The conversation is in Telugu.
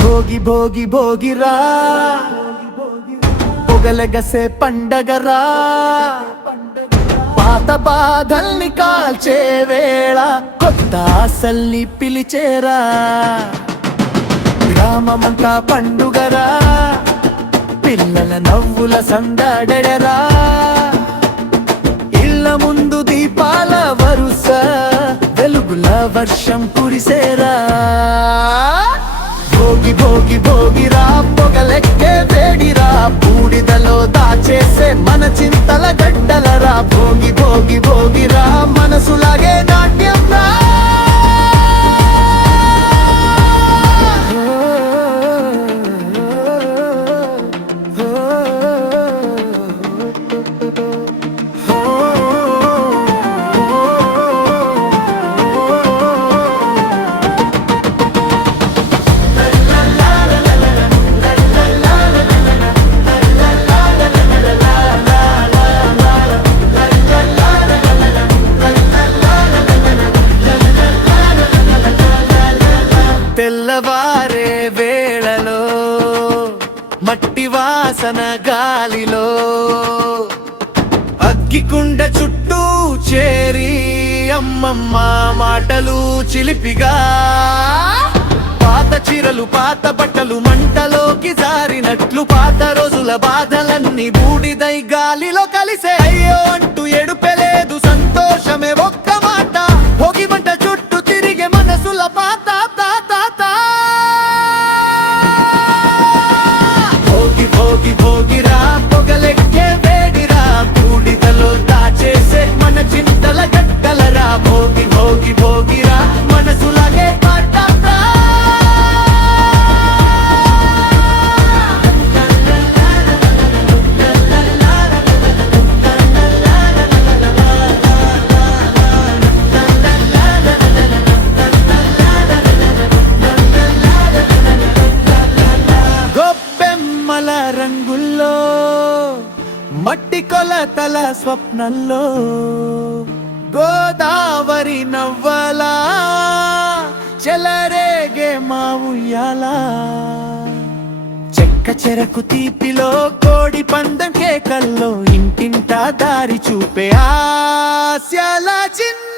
భోగి భోగి భోగిరా పొగలగసే పండగరా పాత బాధల్ని కాల్చే వేళ కొత్త ఆశల్ని పిలిచేరా గ్రామమంతా పండుగరా పిల్లల నవ్వుల సందడెడరా ఇళ్ళ ముందు దీపాల వరుస వెలుగుల వర్షం కురిసేరా భోగి భోగి భోగిరా పొగలెక్కే వేడిరా బూడిదలో దాచేసే మన చింతల గడ్డలరా భోగి భోగి భోగిరా మనసులాగే నాట్యం రా తెల్లవారే వేళలో మట్టి వాసన గాలిలో అగ్గికుండ చుట్టూ చేరి అమ్మమ్మ మాటలు చిలిపిగా పాత చీరలు పాత బట్టలు మంటలోకి జారినట్లు పాత రోజుల బాధలన్నీ బూడిదై గాలిలో కలిసే అయ్యో అంటూ ఎడుపెలేదు సంతోషమే ఒక్క మాట భోగి మంట చుట్టూ తిరిగే మనసుల పాత భోగిరా పొగలెక్కే వేడిరా బూడిదలో దాచేసే మన చింతల గడ్డలరా భోగి భోగి భోగిరా మనసులాగే పాటరా గొప్పెమ్మల రంగుల్లో మట్టి కొలతల స్వప్నంలో గోదావరి నవ్వలా చెలరేగే మా ఉయ్యాల చెక్క చెరకు తీపిలో కోడి పందెం కేకల్లో ఇంటింటా దారి చూపే ఆశల చిన్న